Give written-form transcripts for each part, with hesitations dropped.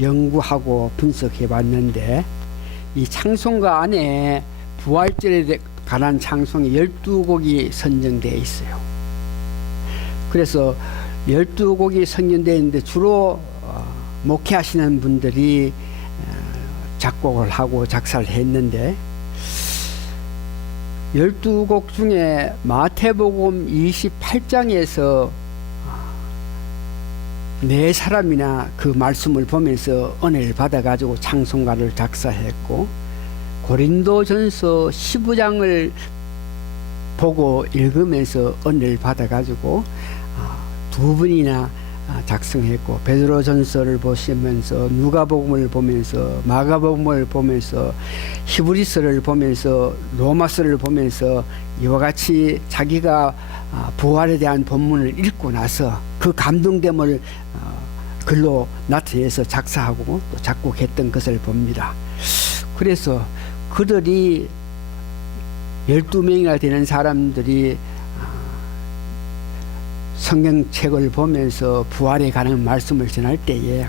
연구하고 분석해 봤는데 이 찬송가 안에 부활절에 관한 찬송이 12곡이 선정되어 있어요. 그래서 12곡이 선정되어 있는데 주로 목회하시는 분들이 작곡을 하고 작사를 했는데 12곡 중에 마태복음 28장에서 네 사람이나 그 말씀을 보면서 은혜를 받아가지고 찬송가를 작사했고, 고린도전서 15장을 보고 읽으면서 은혜를 받아가지고 두 분이나 작성했고, 베드로전서를 보시면서 누가복음을 보면서 마가복음을 보면서 히브리서를 보면서 로마서를 보면서 이와 같이 자기가 부활에 대한 본문을 읽고 나서 그 감동됨을 글로 나타내서 작사하고 또 작곡했던 것을 봅니다. 그래서 그들이 12명이나 되는 사람들이 성경책을 보면서 부활에 관한 말씀을 전할 때에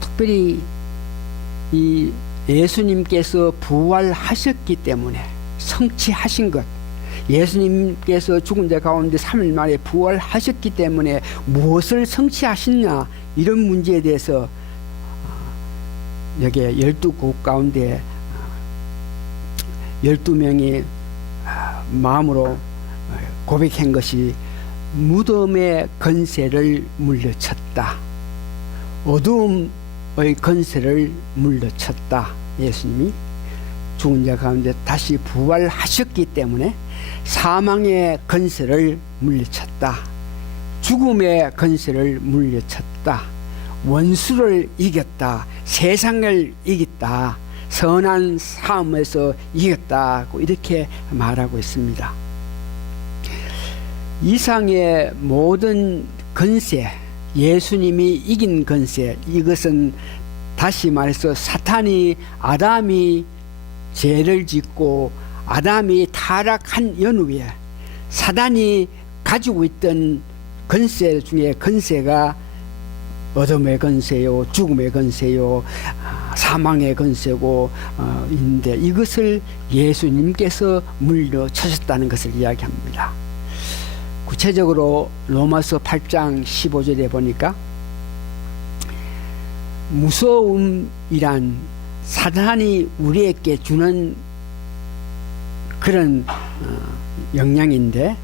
특별히 이 예수님께서 부활하셨기 때문에 성취하신 것, 예수님께서 죽은 자 가운데 3일 만에 부활하셨기 때문에 무엇을 성취하셨냐, 이런 문제에 대해서 여기에 12곡 가운데 12명이 마음으로 고백한 것이 무덤의 권세를 물려쳤다, 어두움의 권세를 물려쳤다. 예수님이 죽은 자 가운데 다시 부활하셨기 때문에 사망의 권세를 물리쳤다, 죽음의 권세를 물리쳤다, 원수를 이겼다, 세상을 이겼다, 선한 삶에서 이겼다고 이렇게 말하고 있습니다. 이상의 모든 권세, 예수님이 이긴 권세, 이것은 다시 말해서 사탄이, 아담이 죄를 짓고 아담이 타락한 연후에 사단이 가지고 있던 권세 중에 권세가 어둠의 권세요, 죽음의 권세요, 사망의 권세고 인데, 이것을 예수님께서 물려쳐셨다는 것을 이야기합니다. 구체적으로 로마서 8장 15절에 보니까 무서움이란 사단이 우리에게 주는 그런 영향인데,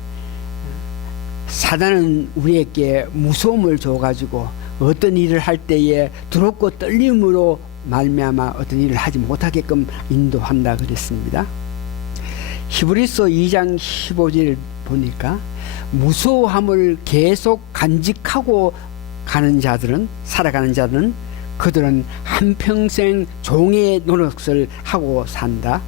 사단은 우리에게 무서움을 줘가지고 어떤 일을 할 때에 두렵고 떨림으로 말미암아 어떤 일을 하지 못하게끔 인도한다 그랬습니다. 히브리서 2장 15절 보니까 무서워함을 계속 간직하고 가는 자들은, 살아가는 자들은 그들은 한평생 종의 노릇을 하고 산다.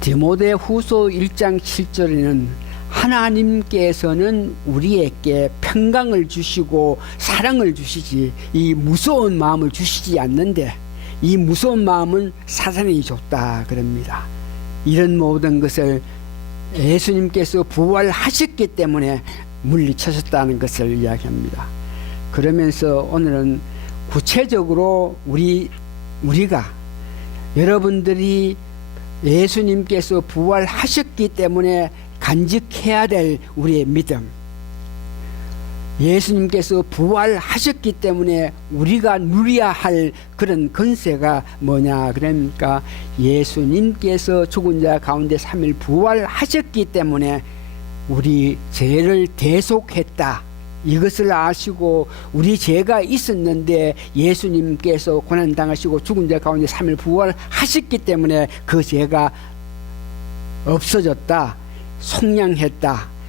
디모데후서 1장 7절에는 하나님께서는 우리에게 평강을 주시고 사랑을 주시지 이 무서운 마음을 주시지 않는데, 이 무서운 마음은 사탄이 줬다 그럽니다. 이런 모든 것을 예수님께서 부활하셨기 때문에 물리쳐셨다는 것을 이야기합니다. 그러면서 오늘은 구체적으로 우리가, 여러분들이 예수님께서 부활하셨기 때문에 간직해야 될 우리의 믿음, 예수님께서 부활하셨기 때문에 우리가 누려야 할 그런 권세가 뭐냐, 그러니까 예수님께서 죽은 자 가운데 3일 부활하셨기 때문에 우리 죄를 대속했다, 이것을 아시고 우리 죄가 있었는데 예수님께서 고난당하시고 죽은 자 가운데 3일 부활하셨기 때문에 그 죄가 없어졌다, 속량했다,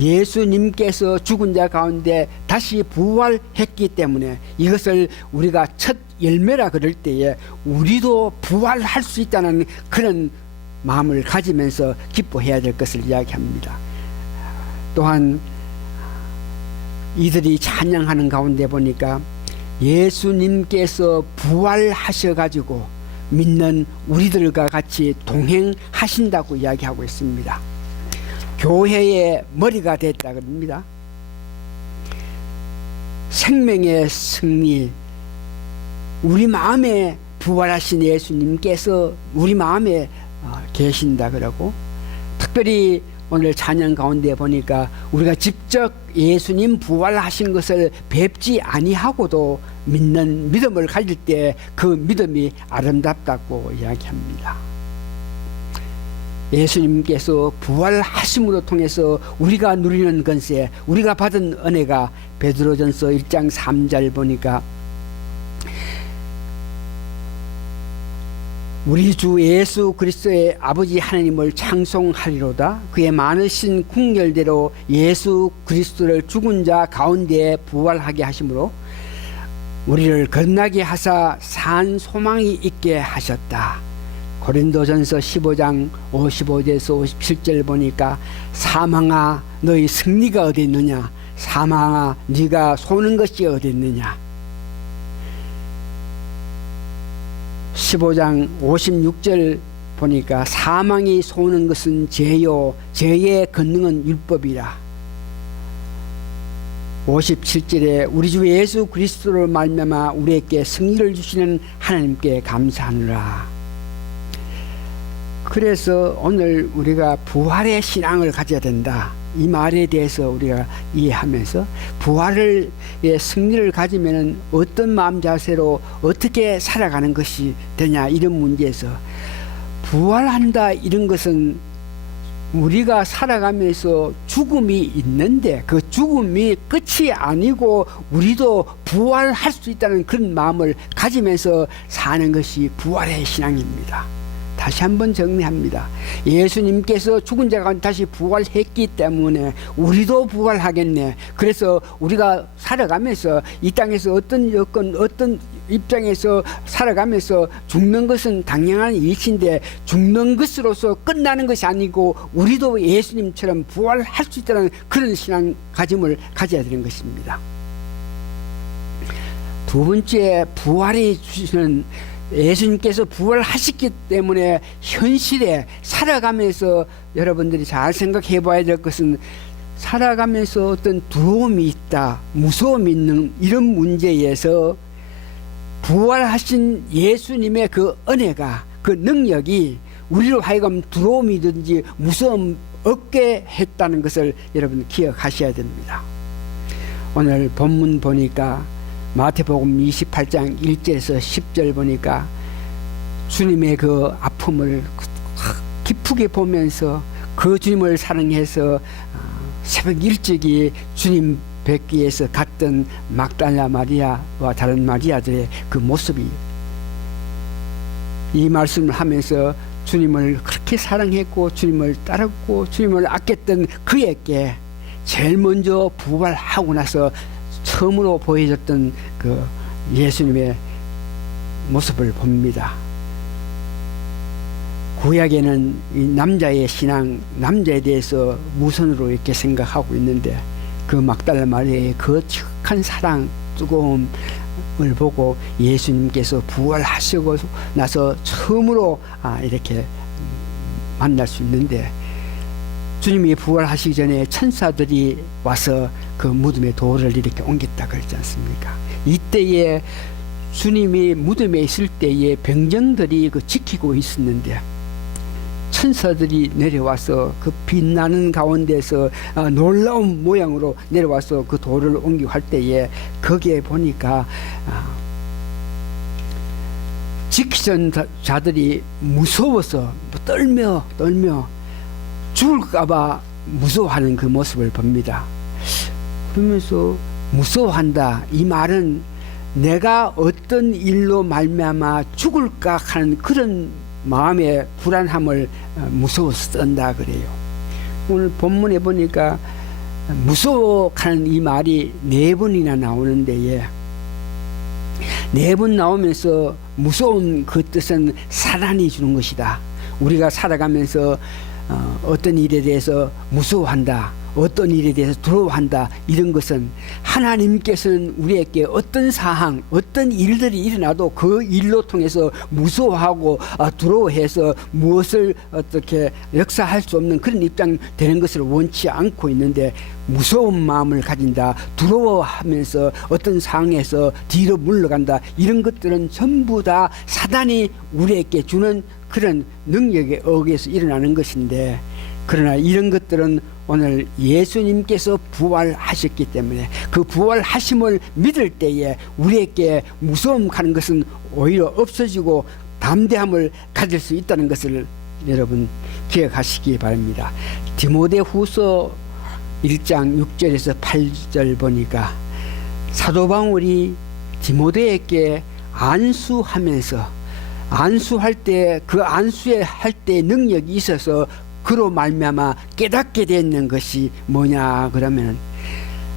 예수님께서 죽은 자 가운데 다시 부활했기 때문에 이것을 우리가 첫 열매라 그럴 때에 우리도 부활할 수 있다는 그런 마음을 가지면서 기뻐해야 될 것을 이야기합니다. 또한 이들이 찬양하는 가운데 보니까 예수님께서 부활하셔가지고 믿는 우리들과 같이 동행하신다고 이야기하고 있습니다. 교회의 머리가 됐다 그럽니다. 생명의 승리, 우리 마음에 부활하신 예수님께서 우리 마음에 계신다 그러고, 특별히 오늘 찬양 가운데 보니까 우리가 직접 예수님 부활하신 것을 뵙지 아니하고도 믿는 믿음을 가질 때 그 믿음이 아름답다고 이야기합니다. 예수님께서 부활하심으로 통해서 우리가 누리는 건세, 우리가 받은 은혜가 베드로전서 1장 3절 보니까 우리 주 예수 그리스도의 아버지 하나님을 창송하리로다. 그의 많으신 궁열대로 예수 그리스도를 죽은 자 가운데 부활하게 하심으로 우리를 거듭나게 하사 산 소망이 있게 하셨다. 고린도전서 15장 55절에서 57절 보니까 사망아 너희 승리가 어디 있느냐, 사망아 네가 소는 것이 어디 있느냐. 15장 56절 보니까 사망이 소는 것은 죄요 죄의 권능은 율법이라. 57절에 우리 주 예수 그리스도로 말미암아 우리에게 승리를 주시는 하나님께 감사하노라. 그래서 오늘 우리가 부활의 신앙을 가져야 된다, 이 말에 대해서 우리가 이해하면서 부활의 승리를 가지면 어떤 마음 자세로 어떻게 살아가는 것이 되냐, 이런 문제에서 부활한다 이런 것은 우리가 살아가면서 죽음이 있는데 그 죽음이 끝이 아니고 우리도 부활할 수 있다는 그런 마음을 가지면서 사는 것이 부활의 신앙입니다. 다시 한번 정리합니다. 예수님께서 죽은 자 가운데 다시 부활했기 때문에 우리도 부활하겠네. 그래서 우리가 살아가면서 이 땅에서 어떤 여건 어떤 입장에서 살아가면서 죽는 것은 당연한 일인데 죽는 것으로서 끝나는 것이 아니고 우리도 예수님처럼 부활할 수 있다는 그런 신앙 가짐을 가져야 되는 것입니다. 두 번째, 부활이 주시는 예수님께서 부활하셨기 때문에 현실에 살아가면서 여러분들이 잘 생각해 봐야 될 것은 살아가면서 어떤 두려움이 있다, 무서움이 있는 이런 문제에서 부활하신 예수님의 그 은혜가, 그 능력이 우리로 하여금 두려움이든지 무서움 없게 했다는 것을 여러분 기억하셔야 됩니다. 오늘 본문 보니까 마태복음 28장 1절에서 10절 보니까 주님의 그 아픔을 깊게 보면서 그 주님을 사랑해서 새벽 일찍이 주님 뵙기 위해서 갔던 막달라 마리아와 다른 마리아들의 그 모습이, 이 말씀을 하면서 주님을 그렇게 사랑했고 주님을 따랐고 주님을 아꼈던 그에게 제일 먼저 부활하고 나서 처음으로 보여줬던 그 예수님의 모습을 봅니다. 구약에는 이 남자의 신앙, 남자에 대해서 무선으로 이렇게 생각하고 있는데 그 막달라 마리아의 그 척한 사랑, 뜨거움을 보고 예수님께서 부활하시고 나서 처음으로 이렇게 만날 수 있는데, 주님이 부활하시기 전에 천사들이 와서 그 무덤의 돌을 이렇게 옮겼다 그랬지 않습니까? 이때에 주님이 무덤에 있을 때에 병정들이 그 지키고 있었는데 천사들이 내려와서 그 빛나는 가운데서 놀라운 모양으로 내려와서 그 돌을 옮기고 할 때에 거기에 보니까 지키던 자들이 무서워서 떨며 죽을까봐 무서워하는 그 모습을 봅니다. 그러면서 무서워한다, 이 말은 내가 어떤 일로 말미암아 죽을까 하는 그런 마음의 불안함을 무서워서 떤다 그래요. 오늘 본문에 보니까 무서워하는 이 말이 4번이나 나오는데, 4번 나오면서 무서운 그 뜻은 사단이 주는 것이다. 우리가 살아가면서 어떤 일에 대해서 무서워한다, 어떤 일에 대해서 두려워한다. 이런 것은 하나님께서는 우리에게 어떤 사항, 어떤 일들이 일어나도 그 일로 통해서 무서워하고 두려워해서 무엇을 어떻게 역사할 수 없는 그런 입장 되는 것을 원치 않고 있는데, 무서운 마음을 가진다, 두려워하면서 어떤 상황에서 뒤로 물러간다, 이런 것들은 전부 다 사단이 우리에게 주는 그런 능력에 의해서 일어나는 것인데, 그러나 이런 것들은 오늘 예수님께서 부활하셨기 때문에 그 부활하심을 믿을 때에 우리에게 무서움 가는 것은 오히려 없어지고 담대함을 가질 수 있다는 것을 여러분 기억하시기 바랍니다. 디모데후서 1장 6절에서 8절 보니까 사도 바울이 디모데에게 안수하면서, 안수할 때 그 안수에 할 때 능력이 있어서 그로 말미암아 깨닫게 되는 것이 뭐냐 그러면,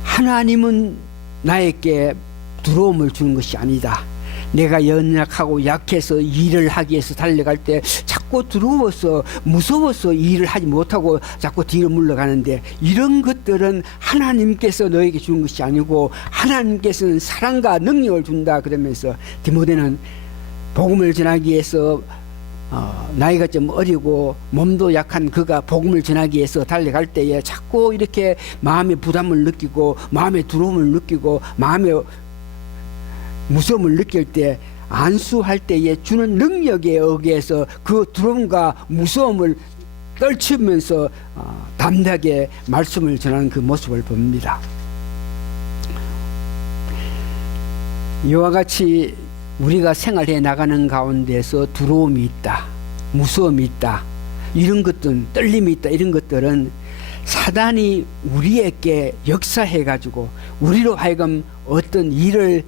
하나님은 나에게 두려움을 주는 것이 아니다. 내가 연약하고 약해서 일을 하기 위해서 달려갈 때 자꾸 두려워서 무서워서 일을 하지 못하고 자꾸 뒤로 물러가는데, 이런 것들은 하나님께서 너에게 주는 것이 아니고 하나님께서는 사랑과 능력을 준다 그러면서, 디모데는 복음을 전하기 위해서 나이가 좀 어리고 몸도 약한 그가 복음을 전하기 위해서 달려갈 때에 자꾸 이렇게 마음의 부담을 느끼고 마음의 두려움을 느끼고 마음의 무서움을 느낄 때, 안수할 때에 주는 능력에 의해서 그 두려움과 무서움을 떨치면서 담대하게 말씀을 전하는 그 모습을 봅니다. 이와 같이 우리가 생활해 나가는 가운데서 두려움이 있다, 무서움이 있다, 이런 것들은, 떨림이 있다, 이런 것들은 사단이 우리에게 역사해 가지고 우리로 하여금 어떤 일을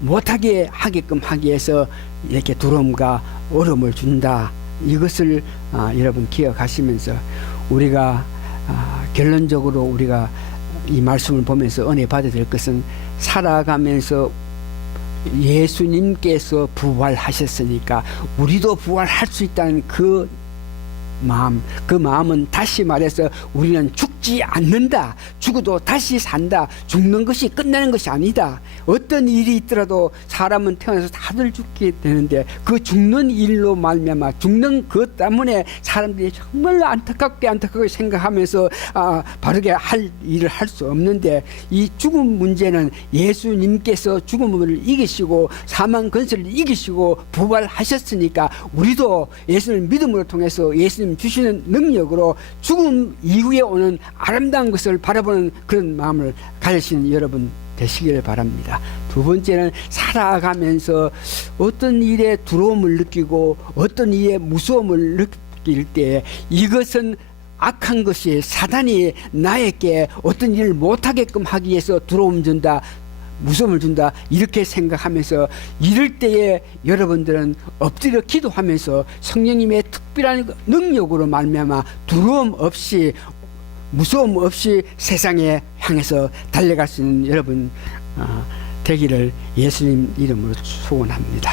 못하게 하게끔 하기 위해서 이렇게 두려움과 어려움을 준다. 이것을 여러분 기억하시면서 우리가 결론적으로 우리가 이 말씀을 보면서 은혜 받아야 될 것은, 살아가면서 예수님께서 부활하셨으니까 우리도 부활할 수 있다는 그 마음, 그 마음은 다시 말해서 우리는 죽지 않는다, 죽어도 다시 산다, 죽는 것이 끝나는 것이 아니다. 어떤 일이 있더라도 사람은 태어나서 다들 죽게 되는데 그 죽는 일로 말미암아 죽는 것 때문에 사람들이 정말 안타깝게 생각하면서 바르게 할 일을 할 수 없는데, 이 죽음 문제는 예수님께서 죽음을 이기시고 사망 근세를 이기시고 부활하셨으니까 우리도 예수님을 믿음으로 통해서 예수님 주시는 능력으로 죽음 이후에 오는 아름다운 것을 바라보는 그런 마음을 가지신 여러분 되시기를 바랍니다. 두 번째는 살아가면서 어떤 일에 두려움을 느끼고 어떤 일에 무서움을 느낄 때, 이것은 악한 것이 사단이 나에게 어떤 일을 못하게끔 하기 위해서 두려움 준다, 무서움을 준다, 이렇게 생각하면서 이럴 때에 여러분들은 엎드려 기도하면서 성령님의 특별한 능력으로 말미암아 두려움 없이 무서움 없이 세상에 향해서 달려갈 수 있는 여러분 되기를 예수님 이름으로 소원합니다.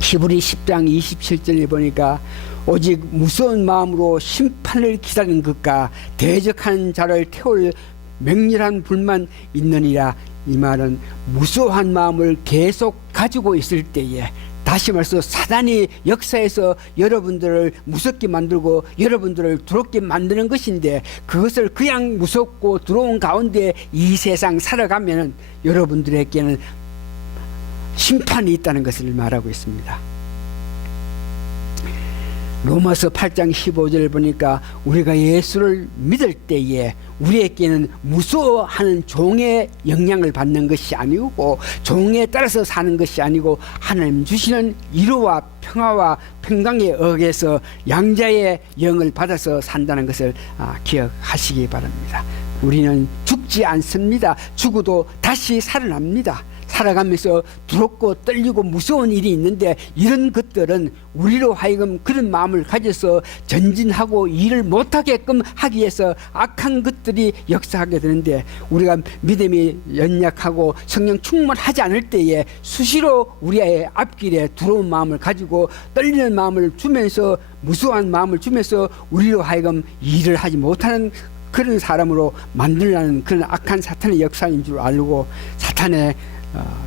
히브리 10장 27절에 보니까 오직 무서운 마음으로 심판을 기다리는 것과 대적하는 자를 태울 맹렬한 불만 있느니라. 이 말은 무서워한 마음을 계속 가지고 있을 때에, 다시 말해서 사단이 역사에서 여러분들을 무섭게 만들고 여러분들을 두렵게 만드는 것인데, 그것을 그냥 무섭고 두려운 가운데 이 세상 살아가면 여러분들에게는 심판이 있다는 것을 말하고 있습니다. 로마서 8장 15절을 보니까 우리가 예수를 믿을 때에 우리에게는 무서워하는 종의 영향을 받는 것이 아니고 종에 따라서 사는 것이 아니고 하나님 주시는 위로와 평화와 평강에 의해서 양자의 영을 받아서 산다는 것을 기억하시기 바랍니다. 우리는 죽지 않습니다. 죽어도 다시 살아납니다. 살아가면서 두렵고 떨리고 무서운 일이 있는데, 이런 것들은 우리로 하여금 그런 마음을 가져서 전진하고 일을 못하게끔 하기 위해서 악한 것들이 역사하게 되는데, 우리가 믿음이 연약하고 성령 충만하지 않을 때에 수시로 우리의 앞길에 두려운 마음을 가지고 떨리는 마음을 주면서 무서워한 마음을 주면서 우리로 하여금 일을 하지 못하는 그런 사람으로 만들라는 그런 악한 사탄의 역사인 줄 알고 사탄의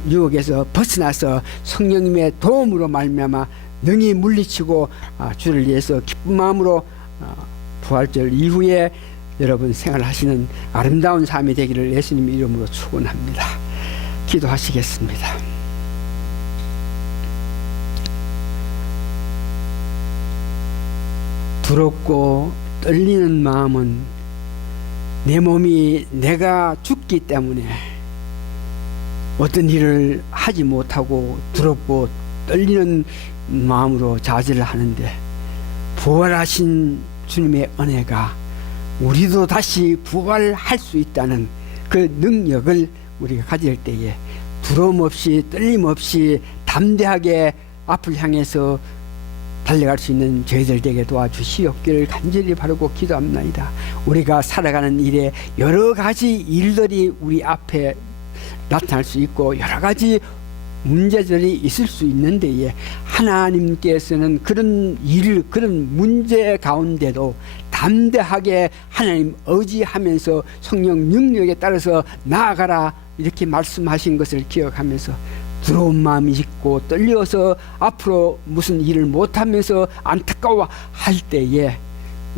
유혹에서 벗어나서 성령님의 도움으로 말미암아 능히 물리치고 주를 위해서 기쁜 마음으로 부활절 이후에 여러분 생활하시는 아름다운 삶이 되기를 예수님 이름으로 축원합니다. 기도하시겠습니다. 두렵고 떨리는 마음은 내 몸이 내가 죽기 때문에 어떤 일을 하지 못하고 두렵고 떨리는 마음으로 자제를 하는데 부활하신 주님의 은혜가 우리도 다시 부활할 수 있다는 그 능력을 우리가 가질 때에 두려움 없이 떨림 없이 담대하게 앞을 향해서 달려갈 수 있는 저희들 되게 도와주시옵기를 간절히 바라고 기도합니다. 우리가 살아가는 일에 여러 가지 일들이 우리 앞에 나타날 수 있고 여러 가지 문제들이 있을 수 있는데 하나님께서는 그런 일, 그런 문제 가운데도 담대하게 하나님 의지하면서 성령 능력에 따라서 나아가라 이렇게 말씀하신 것을 기억하면서 두려운 마음이 있고 떨려서 앞으로 무슨 일을 못하면서 안타까워 할 때에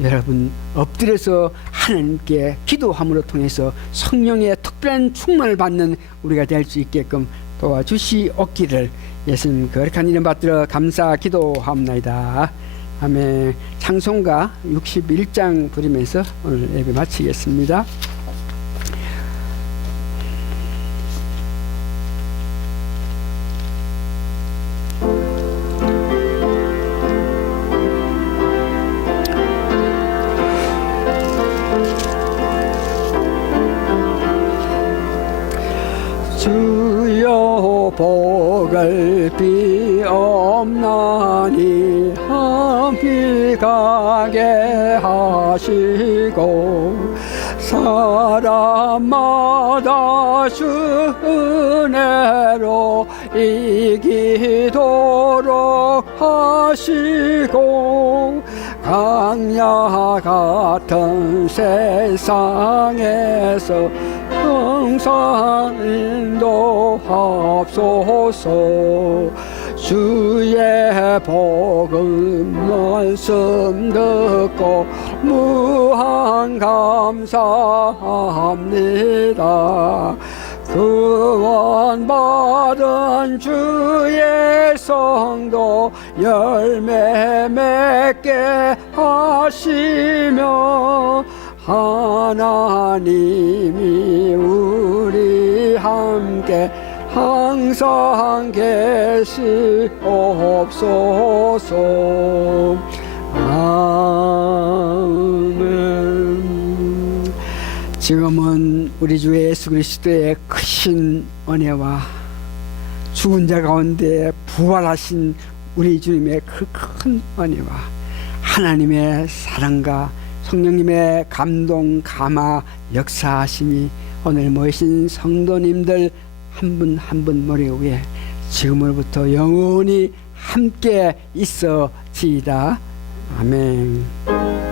여러분 엎드려서 하나님께 기도함으로 통해서 성령의 특별한 충만을 받는 우리가 될 수 있게끔 도와주시옵기를 예수님 거룩한 이름 받들어 감사 기도합니다. 아멘. 찬송가 61장 부르면서 오늘 예배 마치겠습니다. 주여 복을 비옵나니 함께 가게 하시고 사람마다 주 은혜로 이기도록 하시고 강야 같은 세상에서 항상 인도하옵소서. 주의 복음 말씀 듣고 무한 감사합니다. 구원받은 주의 성도 열매 맺게 하시며 하나님이 우리 함께 항상 계시옵소서. 아멘. 지금은 우리 주 예수 그리스도의 크신 은혜와 죽은 자 가운데 부활하신 우리 주님의 그 큰 은혜와 하나님의 사랑과 성령님의 감동 감화 역사하심이 오늘 모이신 성도님들 한 분 한 분 머리 위에 지금으로부터 영원히 함께 있어지이다. 아멘.